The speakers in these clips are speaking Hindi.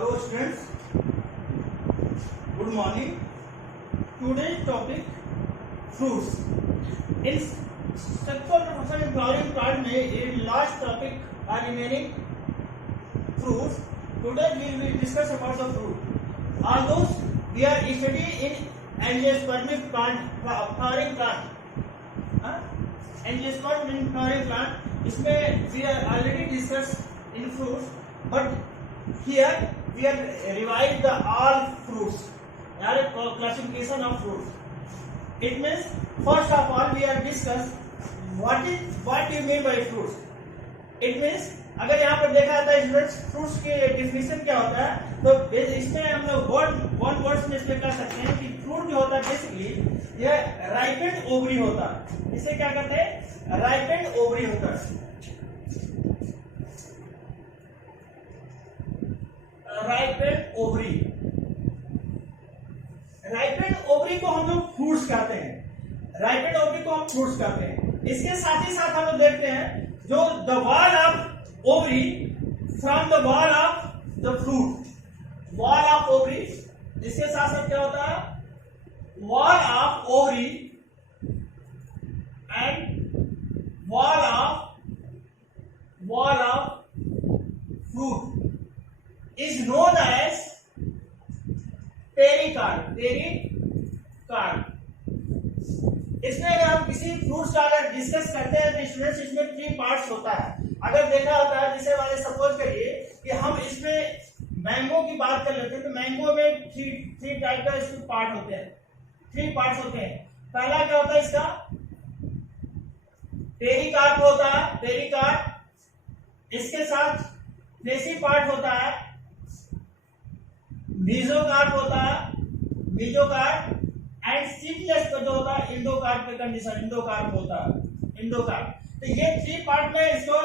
Hello students, good morning. Today's topic fruits. In sexual reproduction in flowering plant में last topic are remaining fruits. Today we will discuss about the fruit. Although we are studying in angiospermic plant, flowering plant. Angiosperm in flowering plant. इसमें we are already discussed in fruits, but here we are revise the all fruits, classification of fruits. It means first of all we are discuss what you mean by fruits. It means अगर यहाँ पर देखा जाता है स्टूडेंट्स फ्रूट्स के डिफिनेशन क्या होता है, तो इसमें हम लोग वन वर्ड्स में इसमें कह सकते हैं कि फ्रूट जो होता है बेसिकली यह राइपेंड ओवरी होता है. इसे क्या कहते हैं? राइपेंड ओवरी होता है. राइपेंड ओवरी, राइपेंड ओवरी को हम लोग फ्रूट्स कहते हैं. राइपेंड ओवरी को हम फ्रूट्स कहते हैं. इसके साथ ही साथ हम लोग देखते हैं जो the wall of ovary from the wall of the fruit. Wall of ovary, इसके साथ साथ क्या होता है? Wall of ovary and wall of fruit is known as पेरिकार्ड. पेरिकार्ड. इसमें अगर हम किसी फ्रूट्स का अगर डिस्कस करते हैं तो स्टूडेंट्स इसमें 3 पार्ट्स होता है. अगर देखा होता है जैसे वाले सपोज करिए कि हम इसमें मैंगो की बात कर लेते हैं तो मैंगो में 3 टाइप का इसमें पार्ट होते हैं. 3 पार्ट्स होते हैं. पहला क्या होता है इसका? पेरिकार्ड होता है. पेरिकार्ड. इसके साथ फ्लेशी पार्ट होता है. मीजोकार्प होता है. मीजोकार्प एंड सीडलेस का जो होता है इंडोकार्प के कंडीशन. इंडोकार्प होता है. इंडोकार्प. तो ये 3 पार्ट में इसको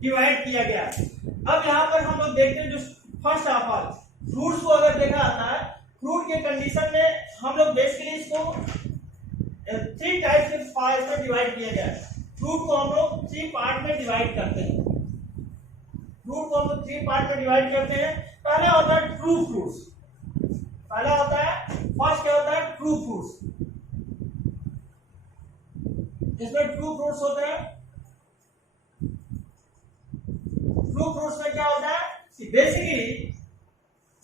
डिवाइड किया गया. अब यहाँ पर हम लोग देखते हैं जो फर्स्ट ऑफ ऑल फ्रूट्स को अगर देखा जाता है, फ्रूट के कंडीशन में हम लोग बेसिकली इसको 3 टाइप के पार्ट में डिवाइड किया गया है. फ्रूट को हम लोग 3 पार्ट में डिवाइड करते हैं. फ्रूट को हम लोग 3 पार्ट में डिवाइड करते हैं. पहला होता है ट्रू फ्रूट्स. पहला होता है फर्स्ट क्या होता है? True fruits. इसमें ट्रू फ्रूट्स होते हैं. ट्रू फ्रूट्स में क्या होता है? Basically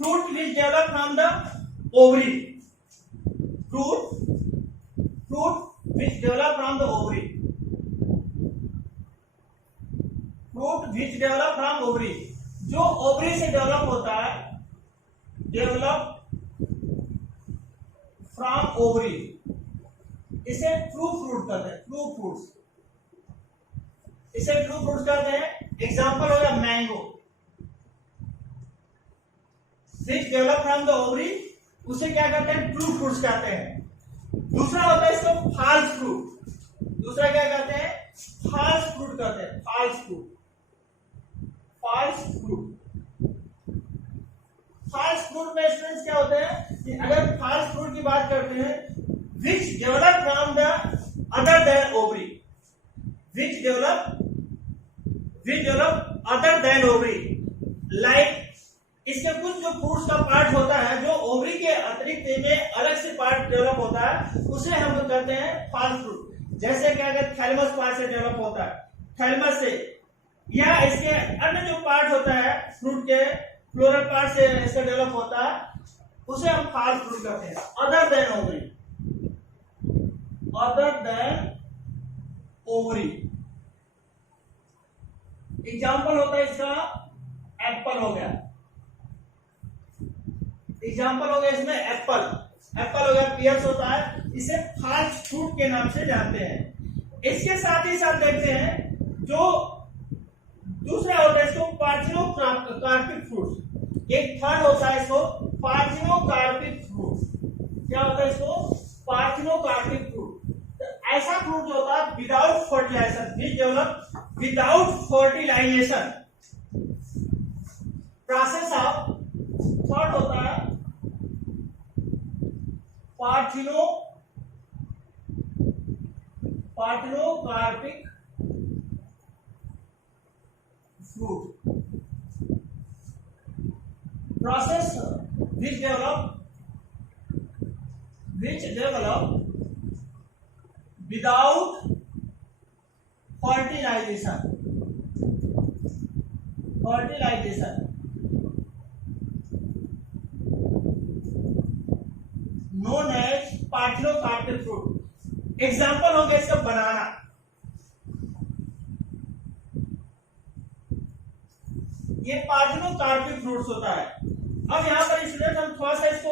fruit which develop from the ovary. Fruit which develop from the ovary. Fruit which develop from ovary. जो ओवरी से डेवलप होता है, डेवलप फ्रॉम ओवरी, इसे ट्रू फ्रूट कहते हैं. ट्रू फ्रूट्स, इसे ट्रू फ्रूट्स कहते हैं. एग्जांपल हो गया mango. Which develop from the ovary, उसे क्या कहते हैं? ट्रू फ्रूट्स कहते हैं. दूसरा होता है इसको फॉल्स फ्रूट. दूसरा क्या कहते हैं? फॉल्स फ्रूट कहते हैं. False fruit. False fruit. False fruit में स्टूडेंट्स क्या होते हैं कि अगर फॉल्स फ्रूट की बात करते हैं, which develop from the other than ovary. Which develop other than ovary. Like इसके कुछ जो फ्रूट्स का पार्ट होता है जो ओवरी के अतिरिक्त में अलग से पार्ट डेवलप होता है, उसे हम लोग कहते हैं फॉल्स फ्रूट. जैसे क्या कहते हैं? थैलेमस पार्ट से डेवलप होता है. थैलेमस से, या इसके अन्य जो पार्ट होता है फ्रूट के फ्लोरल पार्ट से इसका डेवलप होता है, उसे हम फॉल्स फ्रूट कहते हैं. Other than ovary. Other than ovary. Example होता है इसका एप्पल हो गया. एग्जाम्पल हो गया इसमें एप्पल. एप्पल हो गया. पियर्स होता है. इसे फॉल्स फ्रूट के नाम से जानते हैं. इसके साथ ही साथ देखते हैं जो दूसरा होता है इसको पार्थिनोकार्पिक फ्रूट्स. एक थर्ड होता है इसको पार्थिनोकार्पिक फ्रूट्स. क्या होता है इसको? Parthenocarpic fruit. तो ऐसा फ्रूट जो होता है without fertilization, which develop without fertilization process of. Third होता है parthenocarpic fruit. process which develop without fertilization known as parthenocarpic fruit. Example हो गया इसका बनाना। ये पार्थिनोकार्पिक फ्रूट्स होता है। अब यहाँ पर स्टूडेंट हम थोड़ा सा इसको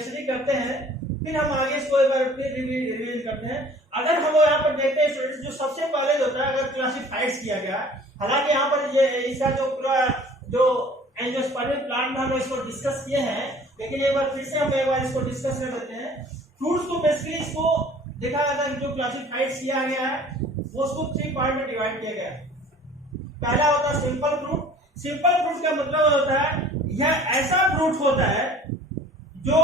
स्टडी करते हैं, फिर हम आगे इसको एक बार फिर रिवीजन करते हैं। अगर हम यहाँ पर देखते हैं स्टूडेंट्स, जो सबसे पहले जो होता है अगर क्लासिफाइड किया गया, हालांकि यहाँ पर ये इसका जो पूरा जो एंजियोस्पर्मिक प्लांट हम इसको डिस्कस किए हैं, लेकिन एक बार फिर से हम एक बार इसको डिस्कस कर लेते हैं। फ्रूट्स को बेसिकली इसको देखा जाता है, जो क्लासिफाइड किया गया है वो उसको 3 पार्ट में डिवाइड किया गया है। पहला होता है सिंपल फ्रूट। सिंपल फ्रूट का मतलब होता है यह ऐसा फ्रूट होता है जो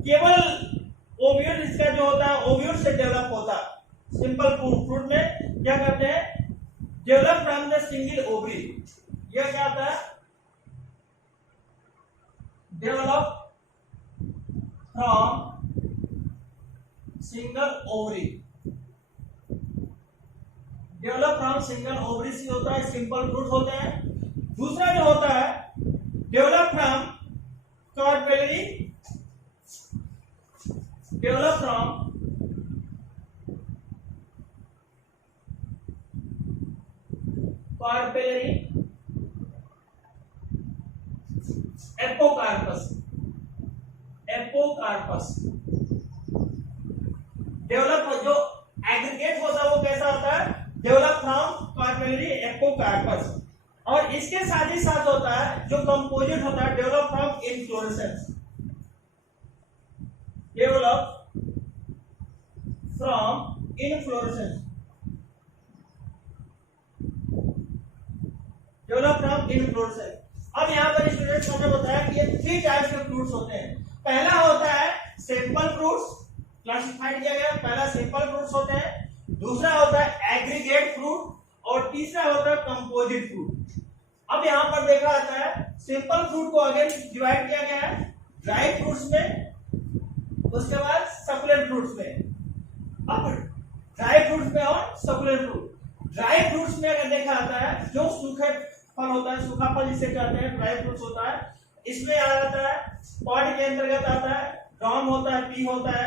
केवल ओव्यूल, इसका जो होता है ओव्यूल से डेवलप होता है। सिंपल फ्रूट में क्या करते हैं, develop from the single ovary. यह क्या होता है, develop from single ovary. Develop from single ovary से होता है, सिंपल फ्रूट होते हैं। दूसरा जो होता है develop from carpellary, develop from carpellary apocarpous. Develop जो एग्रीगेट होता है वो कैसा होता है, डेवलप फ्रॉम कार्पेलरी एपोकार्पस। और इसके साथ ही साथ होता है जो कंपोजिट होता है, develop from inflorescence. Develop from inflorescence, develop from inflorescence. अब यहाँ पर स्टूडेंट्स हमने बताया कि ये 3 टाइप्स के फ्रूट्स होते हैं। पहला होता है सिंपल फ्रूट्स, क्लासिफाइड किया गया, पहला सिंपल फ्रूट्स होते हैं। दूसरा होता है एग्रीगेट फ्रूट और तीसरा होता है कंपोजिट फ्रूट। अब यहाँ पर देखा जाता है सिंपल फ्रूट को अगेन डिवाइड किया गया है ड्राई फ्रूट्स में, उसके बाद सकुलेंट फ्रूट्स में। अब ड्राई फ्रूट्स में और सकुलेंट फ्रूट। ड्राई फ्रूट्स में अगर देखा जाता है जो सूखे फल होता है, सूखा फल जिसे कहते हैं ड्राई फ्रूट्स होता है, इसमें आ जाता है पॉड के अंतर्गत आता है, ड्रॉम होता है, पी होता है,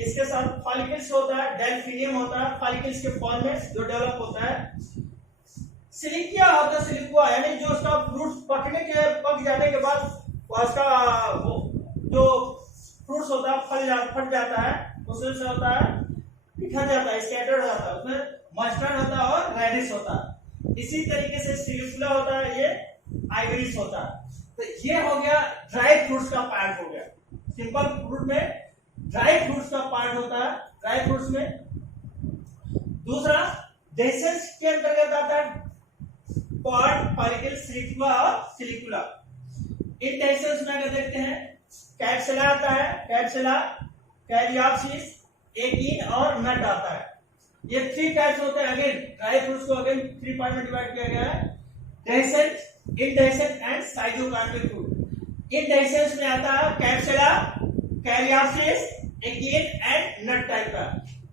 इसके साथ फॉलिकल्स होता है, डेल्फिनियम होता है, फॉलिकल्स के फॉर्म में जो डेवलप होता है। सिलिकिया होता है, सिलिकुआ यानी जो उसका फ्रूट पक जाने के बाद उसका जो फ्रूट्स होता है फट जाता है, उसमें से होता है बिखर जाता है, स्कैटर्ड हो जाता है, उसमें मस्टर्ड होता है और रेडिश होता है। इसी तरीके से सिलिकुला होता है, ये आइवरिस होता है। तो ये हो गया ड्राई फ्रूट्स का पार्ट हो गया। सिंपल फ्रूट में ड्राई फ्रूट्स का पार्ट होता है, ड्राई फ्रूट्स में। दूसरा डेसेंस के अंतर्गत आता है पॉड, फॉलिकल, सिलिकुला और सिलिकुला। इन डेसेंस में अगर देखते हैं कैप्सुला आता है, कैप्सुला, कैरियोप्सिस, एकिन और नट आता है। ये 3 टाइप्स होते हैं। अगेन ड्राई फ्रूट्स को अगेन 3 पार्ट में डिवाइड किया गया है, डेसेंस, इनडेसेंस एंड साइटोकार्पिक फ्रूट। इनडेसेंस में आता है capsula, caryopsis, achene and nut type का।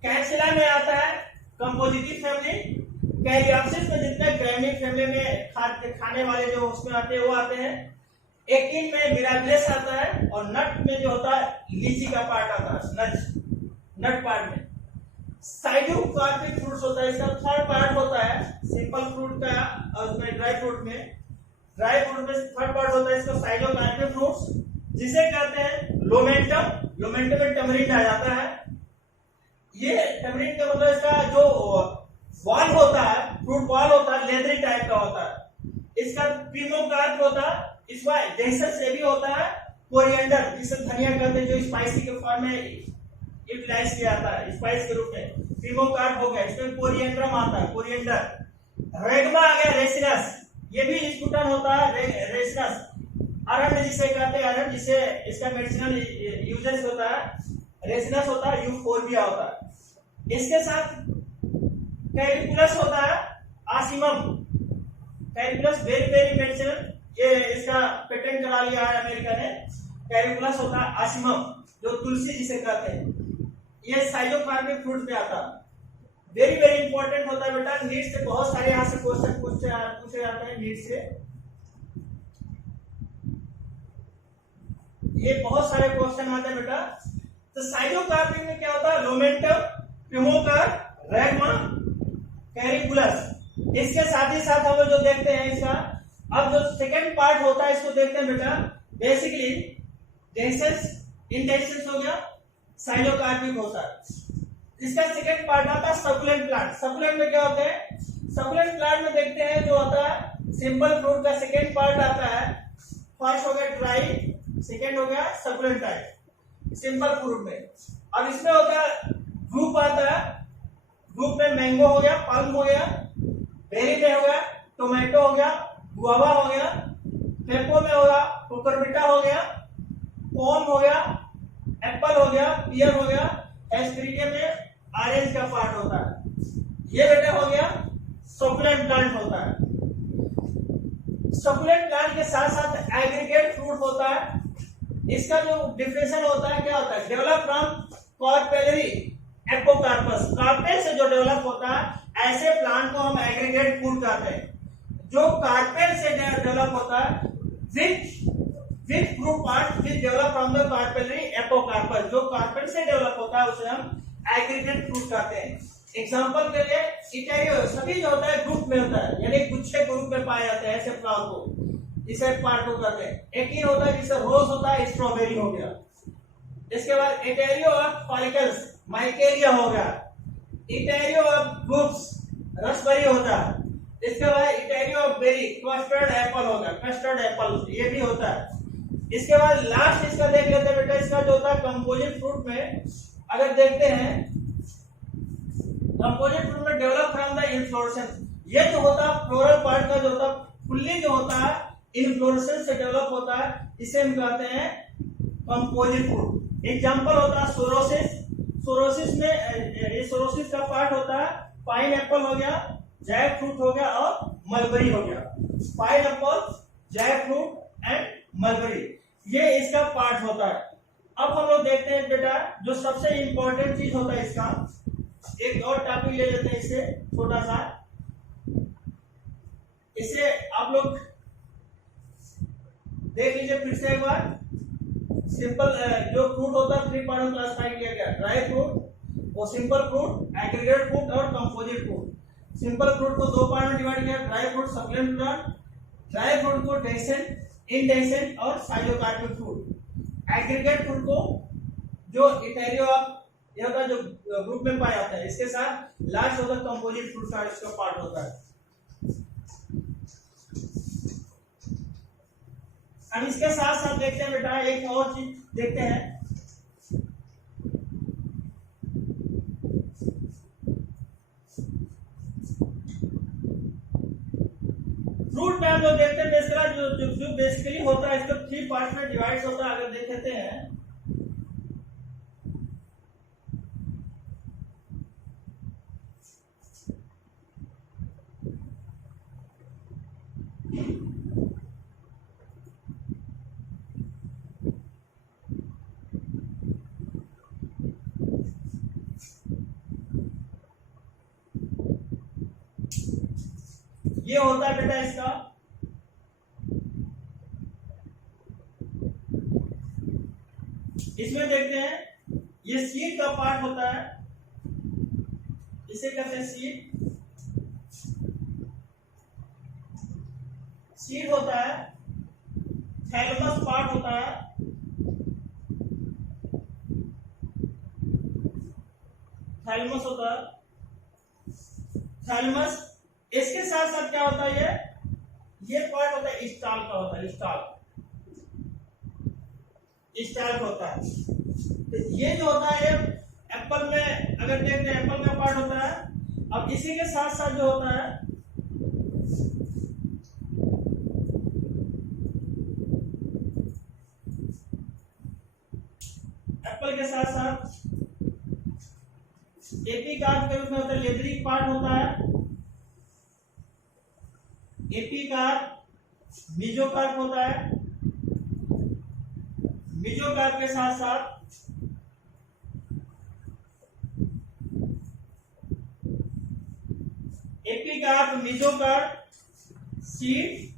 कैप्सुला में आता है कंपोजिटिव फैमिली, कैरियोप्सिस में जितने ग्रैमीड फैमिली में खाने वाले जो उसमें आते हैं वो आते हैं, एकिन में मिराबिलेस आता है, और नट में जो होता है लीची का पार्ट आता है, नट पार्ट में। साइटोकार्पिक फ्रूट्स होता है, इसका 3rd पार्ट होता है सिंपल फ्रूट का, और उसमें ड्राई फ्रूट में 3rd पार्ट होता है इसका साइटोकार्पिक फ्रूट्स, जिसे कहते हैं लोमेंटम। लोमेंटम में टमरिंड आ जाता है। ये टमरिंड का मतलब इसका जो वॉल होता है, फ्रूट वॉल होता है, लेदरी टाइप का होता है। इसका प्रीमोकार्प होता है, इसका डेसेंस से भी होता है कोरिएंडर, जिसे धनिया कहते हैं, जो स्पाइसी के फॉर्म में यूटिलाइज किया जाता है स्पाइस के रूप में। प्रीमोकार्प हो गया, इसमें कोरिएंड्रम आता है, कोरिएंडर। रेगमा आ गया रेसिनस, ये भी स्कूटन होता है, रेसिनस। अरंड जिसे कहते हैं, अरंड जिसे इसका मेडिसिनल यूजेस होता है, रेसिनस होता है, यूफोर्बिया होता है। इसके साथ कैरिकुलस होता है, आसिमम। कैरिकुलस वेरी वेरी मेडिसिनल, ये इसका पेटेंट करा लिया है अमेरिका ने। कैरिकुलस होता है आसिमम, जो तुलसी जिसे कहते हैं, ये साइलोकार्पिक फ्रूट में आता है। वेरी वेरी इंपॉर्टेंट होता है बेटा, नीट से बहुत सारे यहाँ से क्वेश्चन पूछे जाते हैं नीट से, ये बहुत सारे क्वेश्चन आते हैं बेटा। तो साइलोकार्पिक में क्या होता है, लोमेंटम, प्रिमोकार, रैगमा, कैरिकुलस। इसके साथ ही साथ हम लोग जो देखते हैं इसका, अब जो सेकंड पार्ट होता है इसको देखते हैं बेटा। बेसिकली डेंसेस, इंडेंसेस हो गया, साइलोकार्पिक होता है। इसका सेकंड पार्ट आता है सकुलेंट प्लांट। सकुलेंट में क्या होते हैं, सकुलेंट प्लांट में देखते हैं जो आता है सिंपल फ्रूट का सेकंड पार्ट आता है। फर्स्ट हो गया ड्राई, सेकंड हो गया सकुलेंट टाइप सिंपल फ्रूट में। अब इसमें होता है ग्रुप आता है, ग्रुप में मैंगो हो गया, पल्म हो गया, बेरी में हो गया, टोमेटो हो गया, गुआवा हो गया, पेपो में हो गया, कुकुरबिटा हो गया, पोम हो गया, एप्पल हो गया, पियर हो गया, एस्ट्रिडियम में ऑरेंज का पार्ट होता है। ये बेटा हो गया सकुलेंट प्लांट होता है। सकुलेंट प्लांट के साथ साथ एग्रीगेट फ्रूट होता है। इसका जो डिफिनेशन होता है क्या होता है, develop from carpellary apocarpous, carpel से जो डेवलप होता है ऐसे प्लांट को हम एग्रीगेट फ्रूट कहते हैं। जो कार्पेल से डेवलप होता है with fruit part which develop from the carpellary apocarpous, जो कार्पेल से डेवलप होता है उसे हम एग्रीगेट फ्रूट कहते हैं। एग्जांपल के लिए इटैरियो सभी जो होता है ग्रुप में होता है, यानी गुच्छे ग्रुप में पाए जाते हैं ऐसे फ्लावर को, इसे पार्ट को कहते हैं। एक ही होता है जिससे रोज होता है, स्ट्रॉबेरी हो गया। इसके बाद इटैरियो ऑफ फॉलिकल्स, माइकेरिया हो गया। इटैरियो ऑफ ग्रुप्स, रसबेरी होता है। इसके बाद इटैरियो ऑफ बेरी, कस्टर्ड एप्पल होगा, कस्टर्ड एप्पल ये भी होता है। इसके बाद लास्ट इसका देख लेते हैं बेटा, इसका जो होता है कंपोजिट फ्रूट में अगर देखते हैं, कंपोजिट फ्रूट में डेवलप फ्रॉम द इन्फ्लोरेसेंस, ये जो होता है फ्लोरल पार्ट का जो होता है फुल्ली जो होता है इन्फ्लोरेसेंस से डेवलप होता है, इसे हम कहते हैं कंपोजिट फ्रूट। एग्जांपल होता है सोरोसिस, सोरोसिस में ये सोरोसिस का पार्ट होता है पाइन एप्पल हो गया, जैक फ्रूट हो गया और मलबरी हो गया। Pineapple, jackfruit and mulberry, ये इसका पार्ट होता है। अब हम लोग देखते हैं बेटा जो सबसे इंपॉर्टेंट चीज होता है इसका, एक और टॉपिक ले लेते हैं इसे छोटा सा, इसे आप लोग देख लीजिए फिर से एक बार। सिंपल जो फ्रूट होता है 3 पार्ट में क्लासिफाई किया गया, ड्राई फ्रूट, वो सिंपल फ्रूट, एग्रीगेट फ्रूट और कंपोजिट फ्रूट। सिंपल फ्रूट को 2 पार्ट में डिवाइड किया, dry fruit, succulent plant. Dry fruit को डेसेंट, इनडेसेंट और साइलोकार्पिक फ्रूट। एग्रीगेट फ्रूट को जो इटैरियो ऑफ ये होता है जो ग्रुप में पाया जाता है, इसके साथ लास्ट होता है कंपोजिट फ्रूट का इसका पार्ट होता है। अब इसके साथ साथ देखते हैं बेटा एक और चीज देखते हैं, फ्रूट में हम लोग देखते हैं बेसिकली जो बेसिकली होता है इसको 3 पार्ट में डिवाइड होता है। अगर देखते हैं ये होता है बेटा इसका इसमें देखते हैं ये सीड का पार्ट होता है, इसे कहते हैं सीड। सीड होता है, थैलमस पार्ट होता है, थैलमस होता है, थैलमस। इसके साथ साथ क्या होता है ये पार्ट होता है स्टाल का होता है, स्टाल होता है। तो ये जो होता है एप्पल में अगर देखते हैं एप्पल का पार्ट होता है। अब इसी के साथ साथ जो होता है एप्पल के साथ साथ एपिकार्प के रूप में होता है, लेदरी पार्ट होता है, एपिकार्प, मेसोकार्प होता है, मेसोकार्प के साथ साथ एपिकार्प, मेसोकार्प, सीड,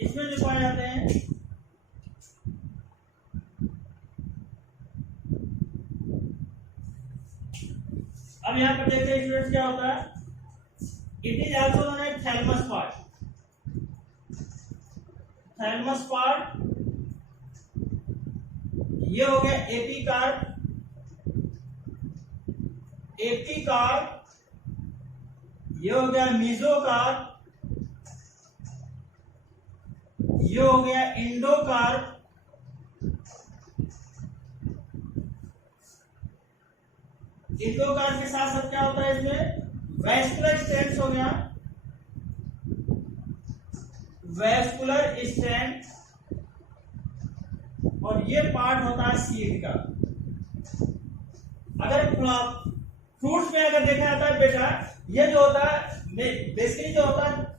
इसमें जो पाए जाते हैं अब यहां पर देखते हैं स्टूडेंट्स क्या होता है। It is also known as thalamus part, thalamus part, ये हो गया एपिकार्प, एपिकार्प, ये हो गया मेसोकार्प, ये हो गया एंडोकार्प, एंडोकार्प के साथ साथ क्या होता है इसमें वैस्कुलर स्टेंट्स हो गया, वैस्कुलर स्टेंट, और ये पार्ट होता है सीड का। अगर फ्रूट्स में अगर देखा जाता है बेटा, ये जो होता है बेसिकली जो होता है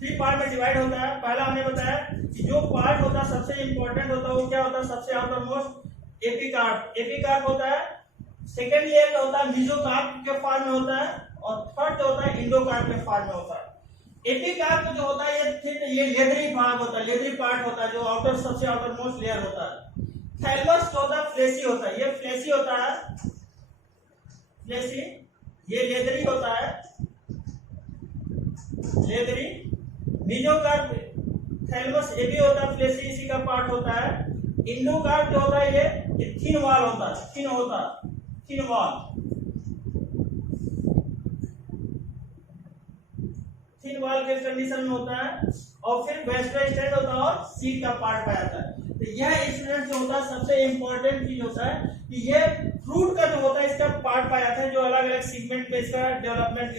3 पार्ट में डिवाइड होता है। पहला हमने बताया कि जो पार्ट होता है सबसे इंपॉर्टेंट होता है वो क्या होता है, सबसे आउटर मोस्ट एपिकार्प, एपिकार्प होता है। सेकेंड लेयर होता है मेसोकार्प के फॉर्म में होता है, और थर्ड जो होता है एंडोकार्प के फॉर्म में होता है। एपिकार्प जो होता है ये लेदरी भाग होता है, लेदरी पार्ट होता है जो आउटर सबसे आउटर मोस्ट लेयर होता है। थैलमस जो होता है फ्लेशी होता है, ये फ्लेशी होता है, फ्लेशी, ये लेदरी होता है, लेदरी। मेसोकार्प थैलमस ये भी होता है फ्लेशी, इसी का पार्ट होता है। एंडोकार्प जो होता है ये थिन वॉल होता है, थिन होता है, थिन वॉल, थिन वॉल के कंडीशन में होता है। और फिर वेस्टर्न स्टैंड होता है और सीड का पार्ट पाया जाता है। तो यह स्टूडेंट जो होता है सबसे इंपॉर्टेंट चीज होता है कि ये फ्रूट का जो होता है इसका पार्ट पाया जाता है, जो अलग अलग सेगमेंट पे इसका डेवलपमेंट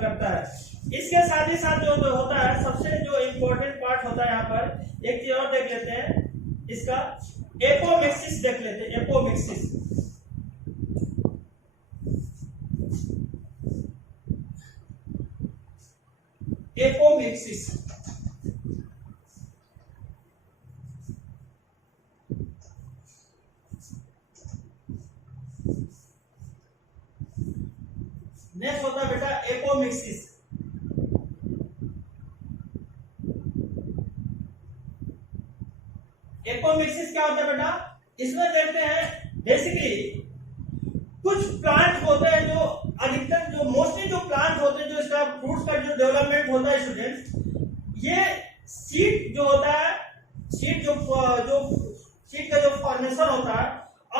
करता है। इसके साथ ही साथ जो होता है सबसे जो इंपॉर्टेंट पार्ट होता है यहाँ पर एक चीज और देख लेते हैं, इसका एपोमिक्सिस देख लेते हैं, एपोमिक्सिस। एपोमिक्सिस नेक्स्ट होता है बेटा एपोमिक्सिस। एपोमिक्सिस क्या होता है बेटा, इसमें देखते हैं बेसिकली कुछ प्लांट होते हैं जो अधिकतर जो मोस्टली जो प्लांट होते हैं जो इसका फ्रूट्स का जो डेवलपमेंट होता है स्टूडेंट्स, ये सीड जो होता है, सीड जो सीड का जो फॉर्मेशन होता है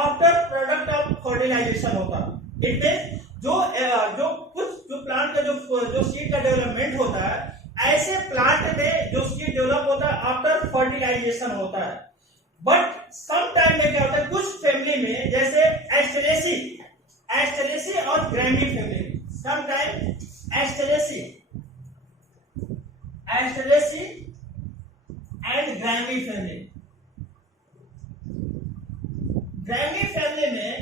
आफ्टर प्रोडक्ट ऑफ फर्टिलाइजेशन होता है। इट मींस जो कुछ जो प्लांट का जो सीड का डेवलपमेंट होता है, ऐसे प्लांट में जो सीड डेवलप होता है आफ्टर फर्टिलाइजेशन होता है। बट सम टाइम में क्या होता है कुछ फैमिली में, जैसे एस्टेरेसी और Gramineae family, some time Asteraceae and Gramineae family, Gramineae family में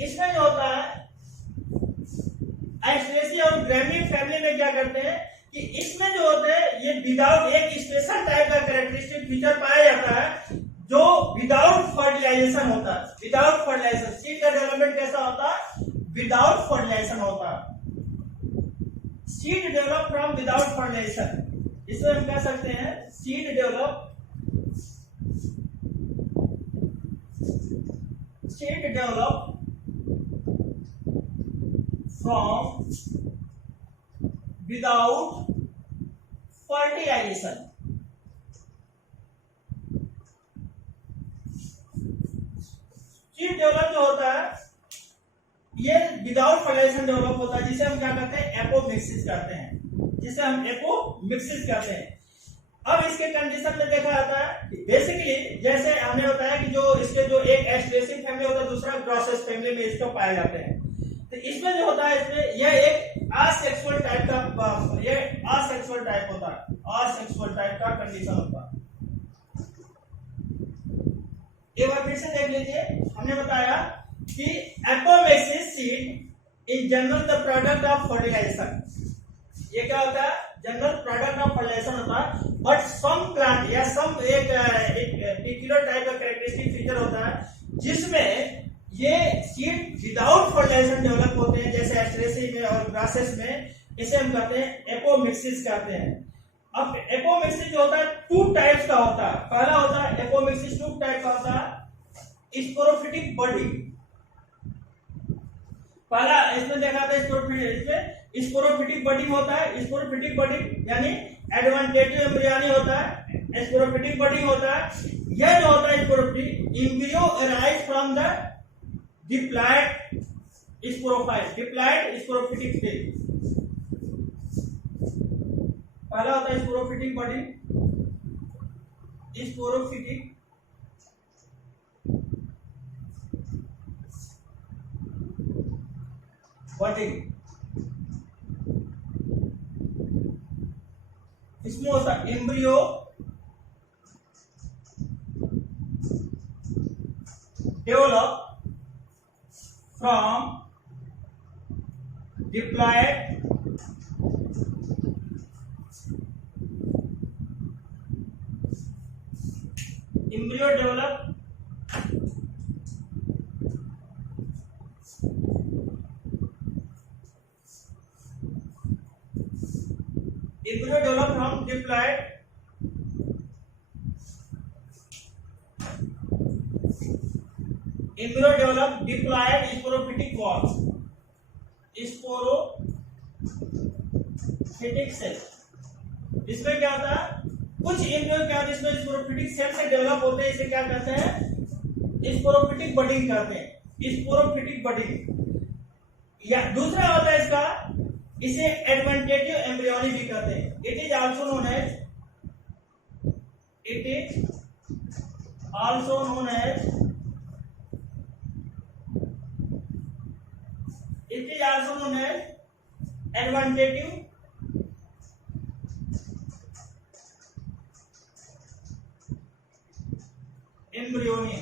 इसमें जो होता है एस्टेरेसी और ग्रैमी फैमिली में क्या करते हैं कि इसमें जो होते हैं ये विदाउट एक स्पेशल टाइप का कैरेक्टरिस्टिक फीचर पाया जाता है जो विदाउट फर्टिलाइजेशन होता है। विदाउट फर्टिलाइजेशन सीड का डेवलपमेंट कैसा होता है, विदाउट फर्टिलाइजेशन होता है। Seed develop from without fertilization, इसमें हम कह सकते हैं seed develop from without fertilization. Seed develop जो होता है ये विदाउट फर्टिलाइजेशन डेवलप होता है, जिसे हम क्या कहते हैं एपोमिक्सिस कहते हैं, जिसे हम एपोमिक्सिस कहते हैं। अब इसके कंडीशन में देखा जाता है बेसिकली जैसे हमने बताया कि जो इसके जो एक एस्टेरेसी फैमिली होता है, दूसरा ग्रॉसेस फैमिली में इसको पाए जाते हैं। तो इसमें जो होता है इसमें यह एक असेक्सुअल टाइप का, ये असेक्सुअल टाइप होता है, असेक्सुअल टाइप का कंडीशन होता है। लीजिए, हमने बताया कि apomixis seed in general the product of fertilization. ये क्या होता है? जनरल प्रोडक्ट ऑफ फर्टिलाइजेशन होता है, बट सम प्लांट या सम एक पर्टिकुलर टाइप का कैरेक्टरिस्टिक फीचर होता है जिसमें ये सीड विदाउट फर्टिलाइजेशन डेवलप होते हैं, जैसे एस्ट्रेसी में और ग्रासेस में। इसे हम कहते हैं एपोमिक्सिस कहते हैं। अब एपोमिक्सिस जो होता है टू टाइप्स का होता है। पहला होता है एपोमिक्सिस टू टाइप का होता है स्पोरोफिटिक बडी। पहला इसमें देखा था स्पोरोफिटिक बडी होता है। स्पोरोफिटिक बडी यानी एडवांटेटिव एम्ब्रियोनी होता है, स्पोरोफिटिक बडी होता है। यह जो होता है sporophytic embryo arise from the diploid sporophyte, diploid sporophytic stage. पहला होता है स्पोरोफिटिक बॉडी, स्पोरोफिटिक बॉडी। इसमें होता है embryo develop from diploid embryo develop from diploid sporophytic wall, sporophytic cell। इसमें क्या होता है? कुछ एम्ब्रियो क्या होता है इसमें स्पोरोफिटिक सेल से डेवलप होते हैं, इसे क्या कहते हैं? स्पोरोफिटिक बडिंग कहते हैं, स्पोरोफिटिक बडिंग। या दूसरा होता है इसका, इसे एडवांटेटिव एम्ब्रियोनी भी कहते हैं। It is also known as adventive embryony.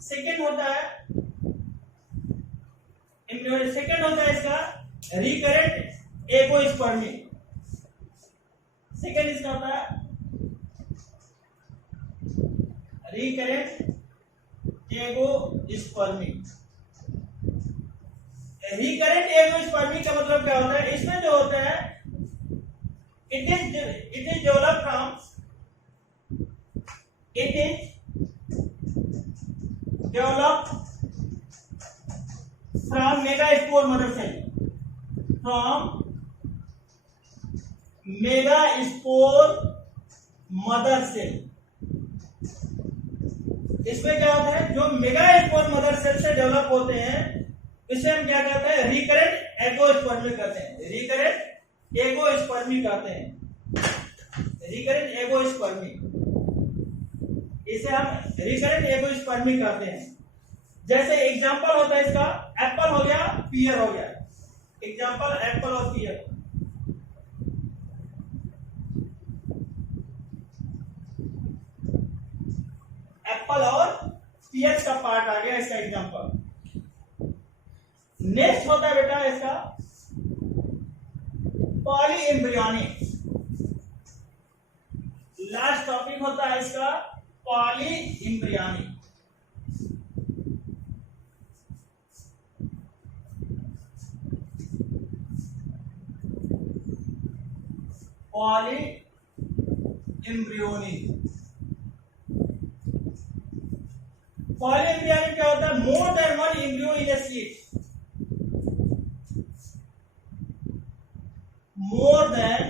Second होता है एम्ब्रियोनी। सेकेंड होता है इसका रिकरेंट एगोस्पर्मी। सेकेंड इसका होता है रिकरेंट एगोस्पर्मी। रिकरेंट एगोस्पर्मी का मतलब क्या होता है? इसमें जो होता है it is developed from megaspore mother cell, from megaspore mother cell। इसमें क्या होता है? जो मेगास्पोर मदर सेल से डेवलप होते हैं इसे हम क्या कहते हैं? रिकरेंट एगोस्पर्मी कहते हैं। रिकरेंट एगोस्पर्मी कहते हैं। रिकरेंट एगोस्पर्मी, इसे हम रिकरेंट एगोस्पर्मी कहते हैं। जैसे एग्जांपल होता है इसका एप्पल हो गया, पीयर हो गया। एग्जांपल एप्पल और पीयर। एप्पल और पीयर का पार्ट आ गया इसका एग्जांपल। नेक्स्ट होता है बेटा इसका पॉली एम्ब्रियोनिक। लास्ट टॉपिक होता है इसका poly embryonic. Poly embryonic. Poly embryonic क्या होता है? मोर than one embryo in a seed. More than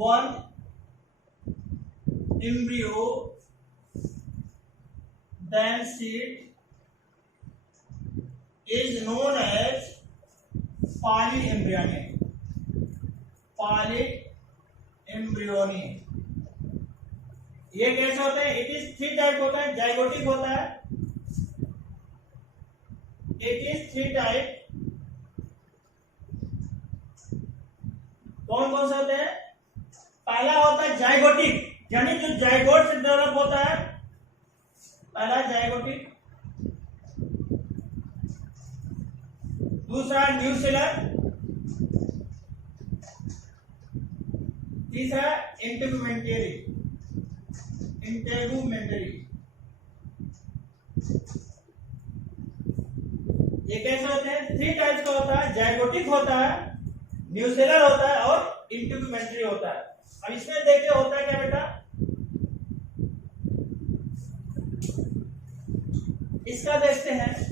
one embryo than seed is known as polyembryonic. Polyembryonic ये कैसे होते हैं? इट इज थ्री टाइप होता है। जाइगोटिक होता है, इट इज थ्री टाइप। कौन कौन से होते हैं? पहला होता है जाइगोटिक। यानी जो जाइगोट से डेवलप होता है, पहला जाइगोटिक, दूसरा न्यूसेलर, तीसरा इंटेगुमेंटरी। ये कैसे होते हैं? 3 टाइप्स का होता है, जाइगोटिक होता है, न्यूसेलर होता है और इंटेगुमेंटरी होता है। अब इसमें देखिए होता है क्या बेटा, इसका देखते हैं।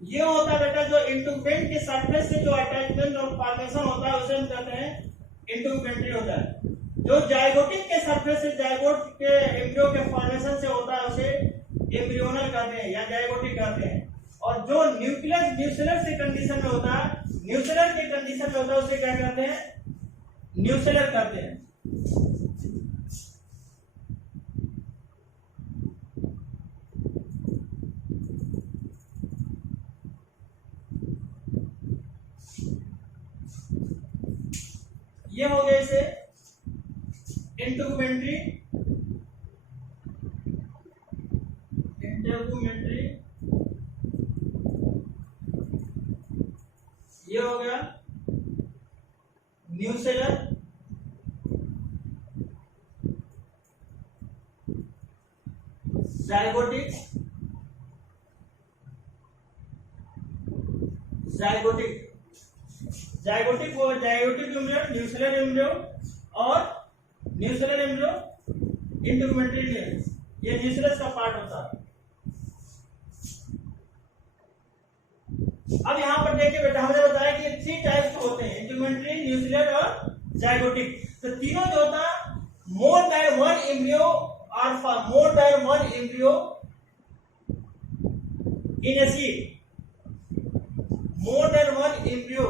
ये होता है बेटा जो इंटरग्रेंट के सरफेस से जो अटैचमेंट और फॉर्मेशन होता है उसे हम कहते हैं इंटरग्रेंटरी होता है। जो जाइगोटिक के सरफेस से जाइगोट के एम्ब्रियो के फॉर्मेशन से होता है उसे एम्ब्रियोनल कहते हैं या जाइगोटिक कहते हैं। और जो न्यूसेलर से कंडीशन में होता है, न्यूसेलर के कंडीशन में होता है उसे क्या कहते हैं? न्यूसेलर कहते हैं। ये हो गए इसे इंटेगुमेंटरी, ये हो गया nucellar, zygotic, embryo, nucellar embryo और न्यूसेलर एम्ब्रियो इंटेगुमेंटरी। ये न्यूसेलस का पार्ट होता है। अब यहाँ पर देखिए बेटा, हमने बताया कि 3 टाइप्स होते हैं, इंटेगुमेंटरी, न्यूसेलर और जाइगोटिक। तो तीनों जो होता है मोर देन वन एम्ब्रियो और more than one embryo in a seed, more than one embryo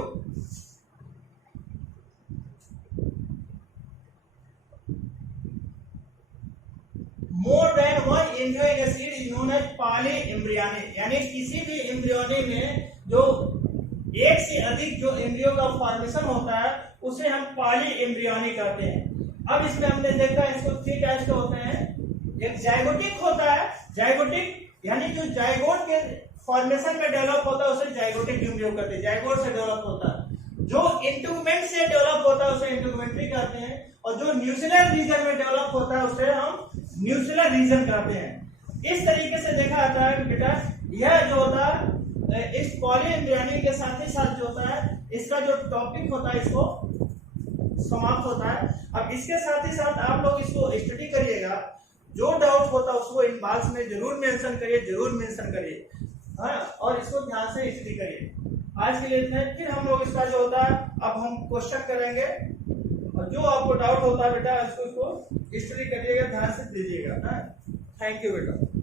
more than one embryo in a seed is known as polyembryonic. यानी किसी भी एम्ब्रियोनी में जो एक से अधिक जो एम्ब्रियो का फॉर्मेशन होता है उसे हम पॉलीएम्ब्रियोनिक कहते हैं। अब इसमें हमने देखा इसको 3 टाइप्स के होते हैं। एक जाइगोटिक होता है, जाइगोटिक यानी जो जाइगोट के फॉर्मेशन में डेवलप होता है उसे जाइगोटिक एम्ब्रियो कहते हैं, जाइगोट से डेवलप होता है। जो इंटेगुमेंट से डेवलप होता है उसे इंटेगुमेंटरी कहते हैं और जो न्यूसेलर रीजन में डेवलप होता है उसे हम न्यूसेलर रीजन कहते हैं। इस तरीके से देखा जाता है बेटा, यह जो होता है इस पॉलीएम्ब्रियोनिक के साथ ही साथ जो होता है इसका जो टॉपिक होता है इसको समाप्त होता है। अब इसके साथ ही साथ आप लोग इसको स्टडी करिएगा, जो डाउट होता है उसको इनबॉक्स में जरूर मेंशन करिए, हाँ, और इसको ध्यान से स्टडी करिए। आज के लिए इतना है, फिर हम लोग इसका जो होता है अब हम क्वेश्चन करेंगे और जो आपको डाउट होता है बेटा इसको स्टडी करिएगा, ध्यान से दीजिएगा। थैंक यू बेटा।